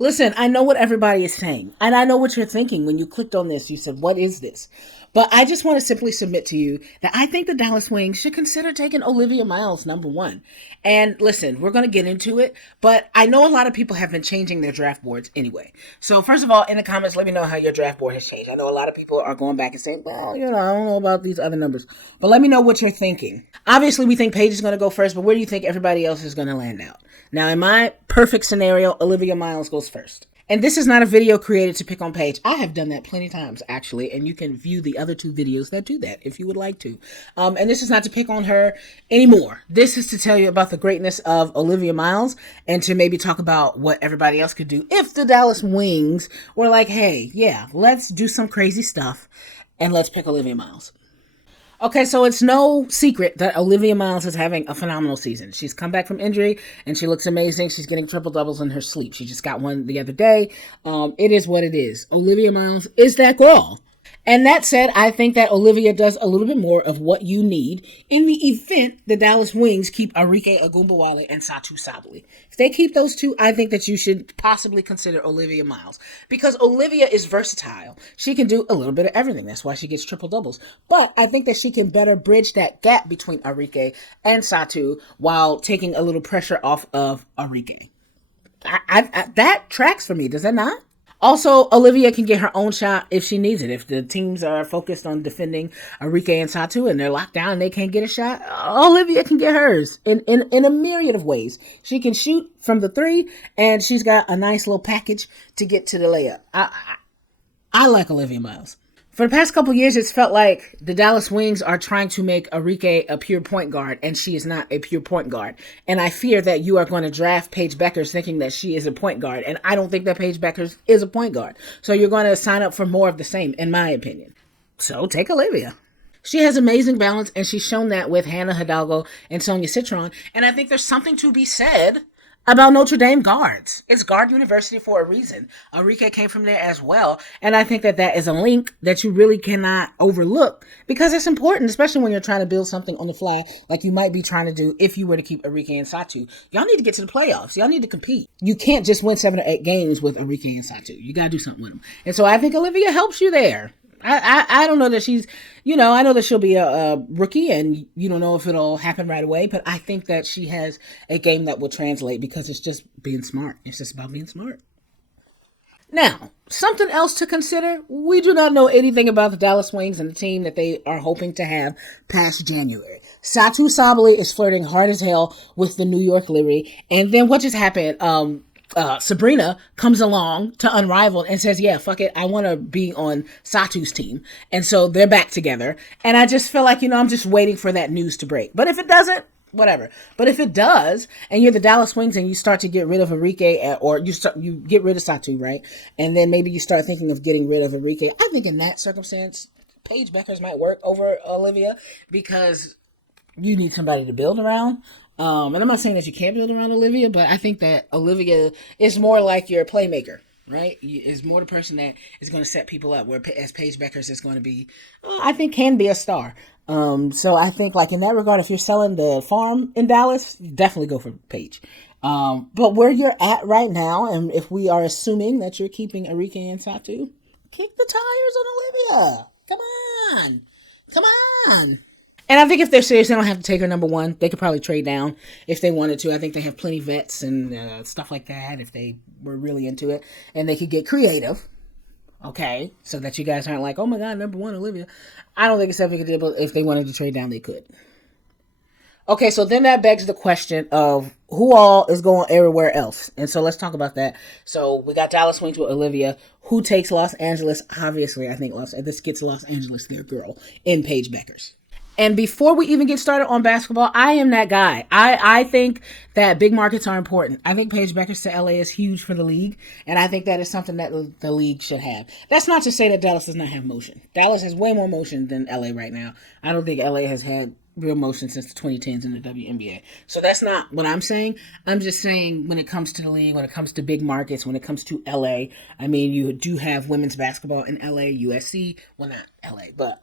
Listen, I know what everybody is saying, and I know what you're thinking when you clicked on this. You said, what is this? But I just want to simply submit to you that I think the Dallas Wings should consider taking Olivia Miles number one. And listen, we're going to get into it, but I know a lot of people have been changing their draft boards anyway. So first of all, in the comments, let me know how your draft board has changed. I know a lot of people are going back and saying, well, I don't know about these other numbers, but let me know what you're thinking. Obviously, we think Paige is going to go first, but where do you think everybody else is going to land out? Now, in my perfect scenario, Olivia Miles goes first. And this is not a video created to pick on Paige. I have done that plenty of times, actually, and you can view the other two videos that do that if you would like to. And this is not to pick on her anymore. This is to tell you about the greatness of Olivia Miles and to maybe talk about what everybody else could do if the Dallas Wings were like, hey, yeah, let's do some crazy stuff and let's pick Olivia Miles. Okay, so it's no secret that Olivia Miles is having a phenomenal season. She's come back from injury, and she looks amazing. She's getting triple-doubles in her sleep. She just got one the other day. It is what it is. Olivia Miles is that girl. And that said, I think that Olivia does a little bit more of what you need in the event the Dallas Wings keep Arike Ogunbowale and Satou Sabally. If they keep those two, I think that you should possibly consider Olivia Miles. Because Olivia is versatile. She can do a little bit of everything. That's why she gets triple doubles. But I think that she can better bridge that gap between Arike and Satou while taking a little pressure off of Arike. That tracks for me, does that not? Also, Olivia can get her own shot if she needs it. If the teams are focused on defending Arike and Satou and they're locked down and they can't get a shot, Olivia can get hers in a myriad of ways. She can shoot from the three, and she's got a nice little package to get to the layup. I like Olivia Miles. For the past couple years, it's felt like the Dallas Wings are trying to make Arike a pure point guard, and she is not a pure point guard. And I fear that you are going to draft Paige Beckers thinking that she is a point guard, and I don't think that Paige Beckers is a point guard. So you're going to sign up for more of the same, in my opinion. So take Olivia. She has amazing balance, and she's shown that with Hannah Hidalgo and Sonia Citron, and I think there's something to be said about Notre Dame guards. It's guard university for a reason. Arike came from there as well. And I think that that is a link that you really cannot overlook because it's important, especially when you're trying to build something on the fly like you might be trying to do if you were to keep Arike and Satou. Y'all need to get to the playoffs. Y'all need to compete. You can't just win 7 or 8 games with Arike and Satou. You got to do something with them. And so I think Olivia helps you there. I don't know that she's, I know that she'll be a rookie and you don't know if it'll happen right away, but I think that she has a game that will translate because it's just being smart. It's just about being smart. Now, something else to consider. We do not know anything about the Dallas Wings and the team that they are hoping to have past January. Satou Sabally is flirting hard as hell with the New York Liberty. And then what just happened? Sabrina comes along to Unrivaled and says, yeah, fuck it, I want to be on Satou's team. And so they're back together. And I just feel like, I'm just waiting for that news to break. But if it doesn't, whatever. But if it does, and you're the Dallas Wings and you start to get rid of Arike, or you get rid of Satou, right? And then maybe you start thinking of getting rid of Arike. I think in that circumstance, Paige Beckers might work over Olivia because you need somebody to build around. And I'm not saying that you can't build around Olivia, but I think that Olivia is more like your playmaker, right? Is more the person that is going to set people up, whereas Paige Beckers is going to be, I think, can be a star. So I think, like, in that regard, if you're selling the farm in Dallas, definitely go for Paige. But where you're at right now, and if we are assuming that you're keeping Arike and Satou, kick the tires on Olivia. Come on. And I think if they're serious, they don't have to take her number one. They could probably trade down if they wanted to. I think they have plenty of vets and stuff like that if they were really into it. And they could get creative, okay, so that you guys aren't like, oh my God, number one, Olivia. I don't think it's that big a deal, but if they wanted to trade down, they could. Okay, so then that begs the question of who all is going everywhere else. And so let's talk about that. So we got Dallas Wings with Olivia. Who takes Los Angeles? Obviously, I think this gets Los Angeles their girl in Paige Beckers. And before we even get started on basketball, I am that guy. I think that big markets are important. I think Paige Beckers to LA is huge for the league. And I think that is something that the league should have. That's not to say that Dallas does not have motion. Dallas has way more motion than LA right now. I don't think LA has had real motion since the 2010s in the WNBA. So that's not what I'm saying. I'm just saying when it comes to the league, when it comes to big markets, when it comes to LA, I mean, you do have women's basketball in LA, USC. Well, not LA, but,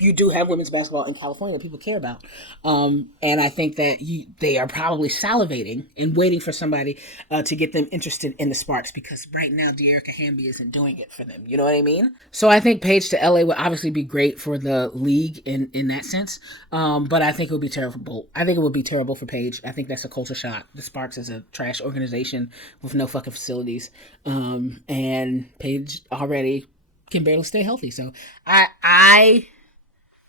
you do have women's basketball in California that people care about. And I think that they are probably salivating and waiting for somebody to get them interested in the Sparks, because right now De'Erica Hamby isn't doing it for them. You know what I mean? So I think Paige to LA would obviously be great for the league in that sense. But I think it would be terrible. I think it would be terrible for Paige. I think that's a culture shock. The Sparks is a trash organization with no fucking facilities. And Paige already can barely stay healthy. So I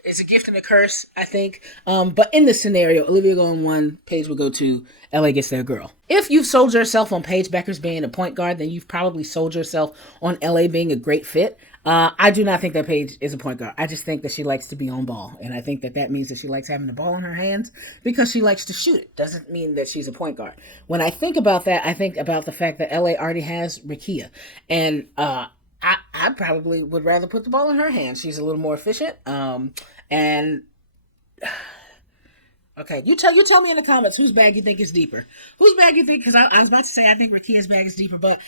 it's a gift and a curse, I think. But in this scenario, Olivia going one, Paige will go two, LA gets their girl. If you've sold yourself on Paige Beckers being a point guard, then you've probably sold yourself on LA being a great fit. I do not think that Paige is a point guard. I just think that she likes to be on ball. And I think that that means that she likes having the ball in her hands because she likes to shoot it. Doesn't mean that she's a point guard. When I think about that, I think about the fact that LA already has Rikia. And I probably would rather put the ball in her hands. She's a little more efficient. And okay, you tell me in the comments whose bag you think is deeper. Whose bag you think? Because I was about to say I think Rikia's bag is deeper, but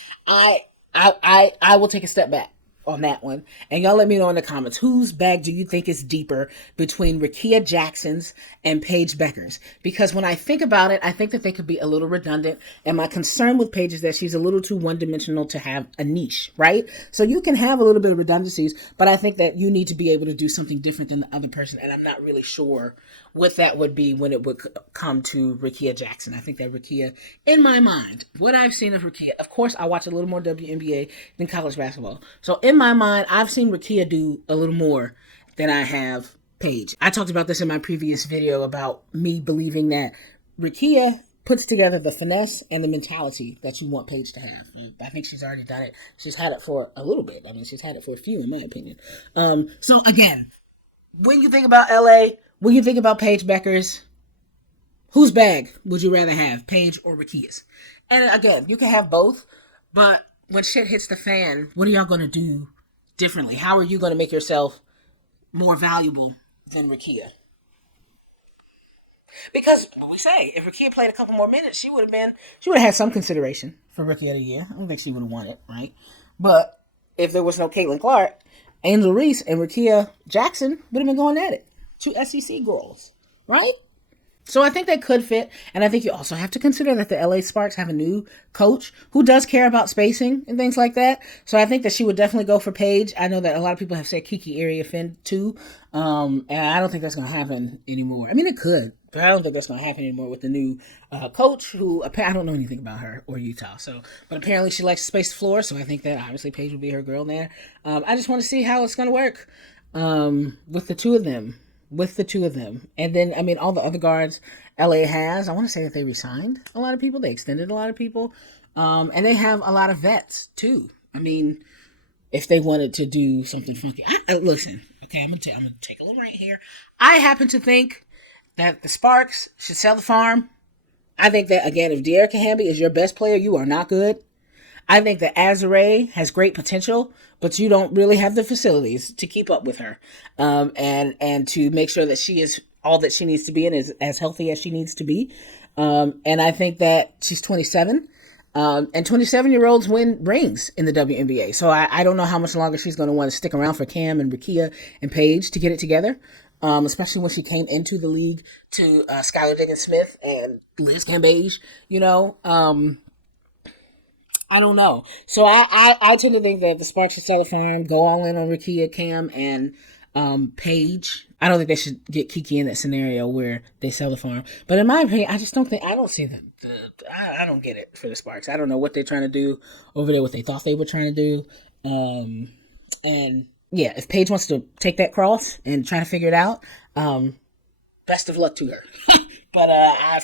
I will take a step back on that one, and y'all let me know in the comments whose bag do you think is deeper between Rikia Jackson's and Paige Beckers. Because when I think about it, I think that they could be a little redundant, and my concern with Paige is that she's a little too one-dimensional to have a niche, right? So you can have a little bit of redundancies, but I think that you need to be able to do something different than the other person, and I'm not really sure what that would be when it would come to Rikia Jackson. I think that Rikia, in my mind, what I've seen of Rikia, of course I watch a little more WNBA than college basketball, so in my mind, I've seen Rikia do a little more than I have Paige. I talked about this in my previous video about me believing that Rikia puts together the finesse and the mentality that you want Paige to have. I think she's already done it. She's had it for a little bit. I mean, she's had it for a few, in my opinion. So again, when you think about LA, when you think about Paige Beckers, whose bag would you rather have, Paige or Rikia's? And again, you can have both, but when shit hits the fan, what are y'all going to do differently? How are you going to make yourself more valuable than Rikia? Because we say if Rikia played a couple more minutes, she would have had some consideration for Rookie of the Year. I don't think she would have won it, right? But if there was no Caitlin Clark, Angel Reese and Rikia Jackson would have been going at it. Two SEC girls, right? So I think they could fit, and I think you also have to consider that the LA Sparks have a new coach who does care about spacing and things like that. So I think that she would definitely go for Paige. I know that a lot of people have said Kiki Area Finn too, and I don't think that's going to happen anymore. I mean, it could, but I don't think that's going to happen anymore with the new coach who, I don't know anything about her or Utah. So, but apparently she likes to space the floor, so I think that obviously Paige will be her girl there. I just want to see how it's going to work with the two of them. And then, I mean, all the other guards LA has, I want to say that they resigned a lot of people. They extended a lot of people. And they have a lot of vets, too. I mean, if they wanted to do something funky. Listen, okay, I'm going to take a little right here. I happen to think that the Sparks should sell the farm. I think that, again, if De'Erica Hamby is your best player, you are not good. I think that Azare has great potential, but you don't really have the facilities to keep up with her, and to make sure that she is all that she needs to be and is as healthy as she needs to be. And I think that she's 27, and 27-year-olds win rings in the WNBA. So I don't know how much longer she's going to want to stick around for Cam and Rikia and Paige to get it together, especially when she came into the league to Skylar Diggins-Smith and Liz Cambage, I don't know. So I tend to think that the Sparks should sell the farm, go all in on Rikia, Cam, and Paige. I don't think they should get Kiki in that scenario where they sell the farm. But in my opinion, I don't see I don't get it for the Sparks. I don't know what they're trying to do over there, what they thought they were trying to do. And yeah, if Paige wants to take that cross and try to figure it out, best of luck to her. But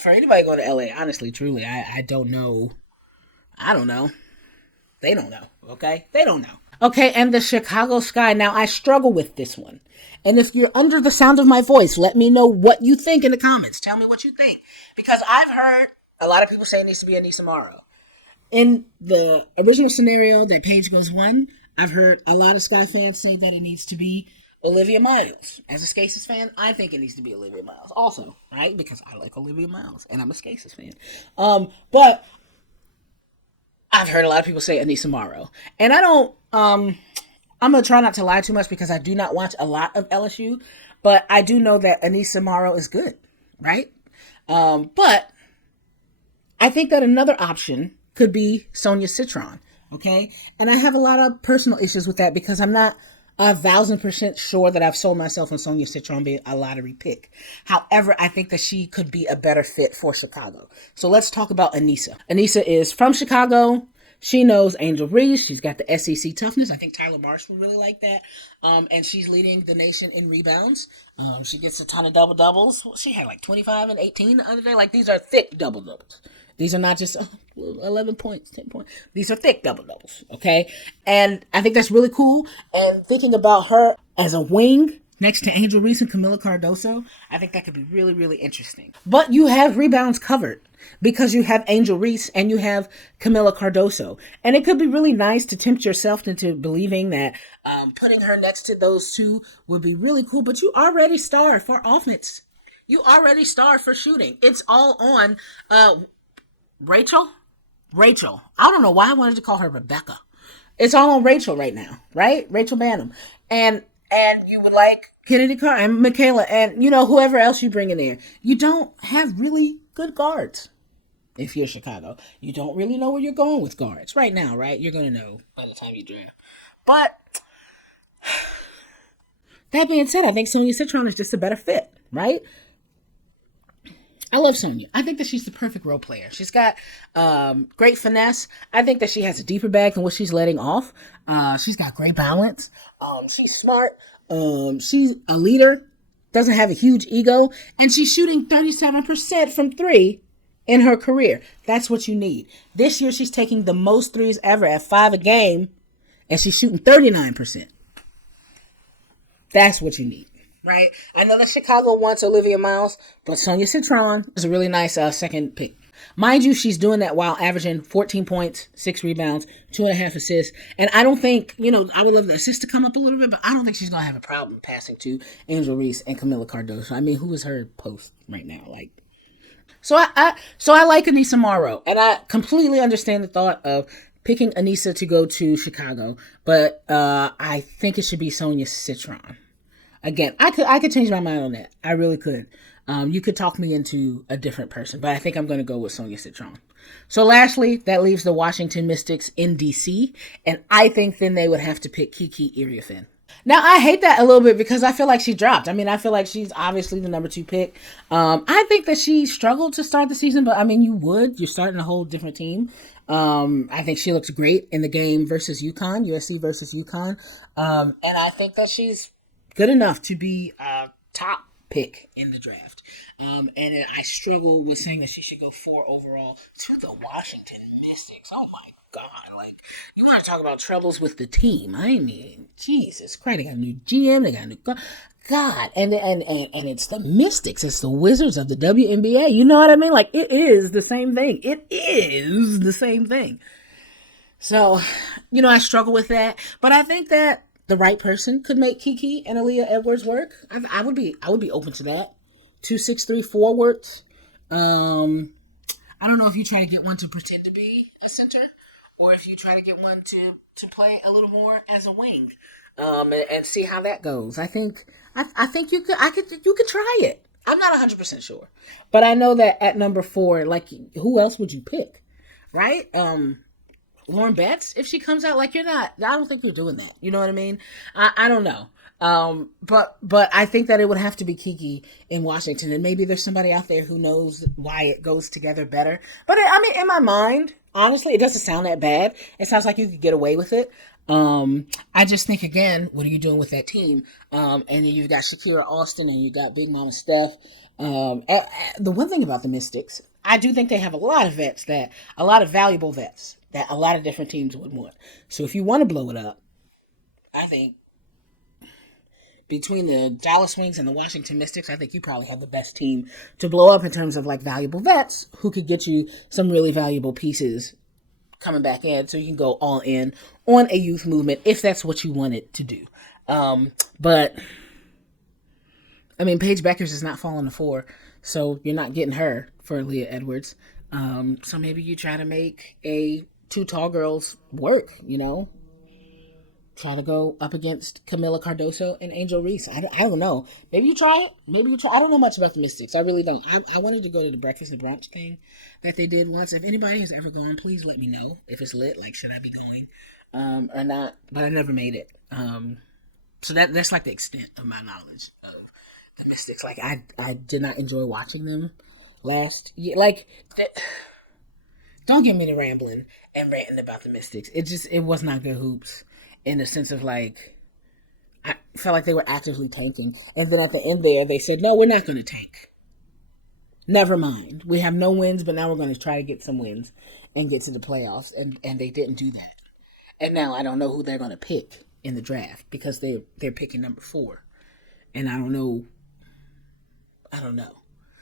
for anybody going to LA, honestly, truly, I don't know. I don't know. They don't know, okay? They don't know. Okay, and the Chicago Sky. Now, I struggle with this one. And if you're under the sound of my voice, let me know what you think in the comments. Tell me what you think. Because I've heard a lot of people say it needs to be Anissa Morrow. In the original scenario that Paige goes one, I've heard a lot of Sky fans say that it needs to be Olivia Miles. As a Scaces fan, I think it needs to be Olivia Miles also, right? Because I like Olivia Miles, and I'm a Scaces fan. But I've heard a lot of people say Anissa Morrow. And I don't, I'm going to try not to lie too much because I do not watch a lot of LSU. But I do know that Anissa Morrow is good, right? But I think that another option could be Sonia Citron. Okay. And I have a lot of personal issues with that because I'm not 1,000% sure that I've sold myself on Sonia Citron being a lottery pick. However, I think that she could be a better fit for Chicago. So let's talk about Anissa. Anissa is from Chicago. She knows Angel Reese. She's got the SEC toughness. I think Tyler Marsh will really like that. And she's leading the nation in rebounds. She gets a ton of double doubles. She had like 25 and 18 the other day. Like these are thick double doubles. These are not just 11 points, 10 points. These are thick double doubles. Okay. And I think that's really cool. And thinking about her as a wing next to Angel Reese and Camila Cardoso, I think that could be really, really interesting. But you have rebounds covered because you have Angel Reese and you have Camila Cardoso. And it could be really nice to tempt yourself into believing that putting her next to those two would be really cool. But you already star for offense. You already star for shooting. It's all on Rachel. I don't know why I wanted to call her Rebecca. It's all on Rachel right now, right? Rachel Banham. And you would like Kennedy Carr and Michaela and, whoever else you bring in there. You don't have really good guards if you're Chicago. You don't really know where you're going with guards right now, right? You're going to know by the time you draft. But that being said, I think Sonia Citron is just a better fit, right? I love Sonia. I think that she's the perfect role player. She's got great finesse. I think that she has a deeper bag than what she's letting off. She's got great balance. She's smart. She's a leader. Doesn't have a huge ego. And she's shooting 37% from three in her career. That's what you need. This year, she's taking the most threes ever at 5 a game. And she's shooting 39%. That's what you need. Right? I know that Chicago wants Olivia Miles, but Sonia Citron is a really nice second pick. Mind you, she's doing that while averaging 14 points, 6 rebounds, 2.5 assists. And I don't think, I would love the assist to come up a little bit, but I don't think she's going to have a problem passing to Angel Reese and Camila Cardoso. I mean, who is her post right now? So I like Anissa Morrow, and I completely understand the thought of picking Anissa to go to Chicago, but I think it should be Sonia Citron. Again, I could change my mind on that. I really could. You could talk me into a different person, but I think I'm going to go with Sonia Citron. So lastly, that leaves the Washington Mystics in DC, and I think then they would have to pick Kiki Iriafen. Now, I hate that a little bit because I feel like she dropped. I mean, I feel like she's obviously the number 2 pick. I think that she struggled to start the season, but I mean, you're starting a whole different team. I think she looks great in the game versus USC versus UConn. And I think that she's good enough to be a top pick in the draft. And I struggle with saying that she should go 4 overall to the Washington Mystics. Oh my God. You want to talk about troubles with the team. I mean, Jesus Christ. They got a new GM. They got a new God. And it's the Mystics. It's the Wizards of the WNBA. You know what I mean? It is the same thing. It is the same thing. So, I struggle with that. But I think that the right person could make Kiki and Aaliyah Edwards work. I would be open to that. 2-6-3 forwards. I don't know if you try to get one to pretend to be a center, or if you try to get one to play a little more as a wing, and see how that goes. I think you could try it. I'm not 100% sure, but I know that at number 4, who else would you pick, right? Lauren Betts, if she comes out, you're not, I don't think you're doing that. You know what I mean? I don't know. But I think that it would have to be Kiki in Washington, and maybe there's somebody out there who knows why it goes together better. But in my mind, honestly, it doesn't sound that bad. It sounds like you could get away with it. I just think, again, what are you doing with that team? And then you've got Shakira Austin and you got Big Mama Steph. The one thing about the Mystics, I do think they have a lot of valuable vets that a lot of different teams would want. So if you want to blow it up, I think between the Dallas Wings and the Washington Mystics, I think you probably have the best team to blow up in terms of valuable vets who could get you some really valuable pieces coming back in, so you can go all in on a youth movement if that's what you wanted to do. But I mean, Paige Beckers is not falling to 4, so you're not getting her for Leah Edwards. So maybe you try to make a 2 tall girls work, try to go up against Camila Cardoso and Angel Reese. I don't know. Maybe you try it. Maybe you try. I don't know much about the Mystics. I really don't. I wanted to go to the Breakfast and Brunch thing that they did once. If anybody has ever gone, please let me know if it's lit. Like, should I be going or not? But I never made it. So that's like the extent of my knowledge of the Mystics. Like, I did not enjoy watching them last year. Like, don't get me to rambling and ranting about the Mystics. It was not good hoops in the sense of, like, I felt like they were actively tanking. And then at the end there, they said, no, we're not going to tank. Never mind. We have no wins, but now we're going to try to get some wins and get to the playoffs. And they didn't do that. And now I don't know who they're going to pick in the draft because they're picking number 4. And I don't know.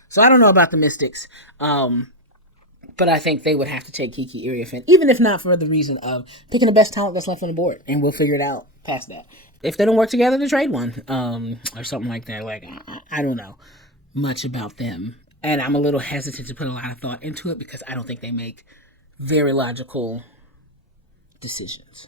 So I don't know about the Mystics. But I think they would have to take Kiki Iriafen, even if not for the reason of picking the best talent that's left on the board, and we'll figure it out past that. If they don't work together, to trade one, or something like that. Like, I don't know much about them, and I'm a little hesitant to put a lot of thought into it because I don't think they make very logical decisions.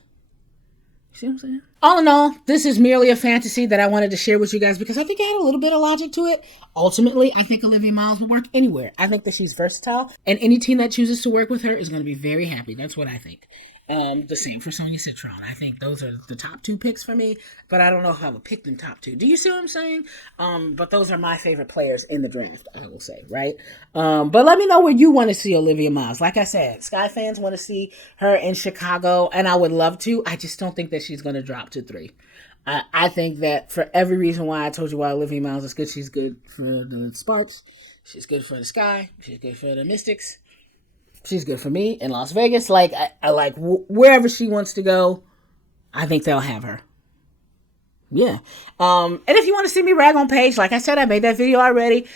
See what I'm saying? All in all, this is merely a fantasy that I wanted to share with you guys because I think I had a little bit of logic to it. Ultimately, I think Olivia Miles will work anywhere. I think that she's versatile, and any team that chooses to work with her is going to be very happy. That's what I think. The same for Sonia Citron. I think those are the top 2 picks for me, but I don't know if I would pick them top 2. Do you see what I'm saying? But those are my favorite players in the draft, I will say, right? But let me know where you want to see Olivia Miles. Like I said, Sky fans want to see her in Chicago, and I would love to. I just don't think that she's going to drop to 3. I think that for every reason why I told you why Olivia Miles is good, she's good for the Sparks, she's good for the Sky, she's good for the Mystics. She's good for me in Las Vegas. Like, I like wherever she wants to go, I think they'll have her. Yeah. And if you want to see me rag on Paige, like I said, I made that video already.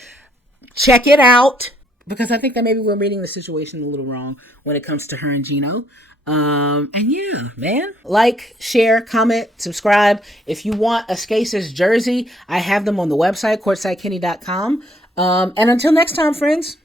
Check it out. Because I think that maybe we're reading the situation a little wrong when it comes to her and Gino. And yeah, man. Like, share, comment, subscribe. If you want a Scasers jersey, I have them on the website, courtsidekenny.com. And until next time, friends.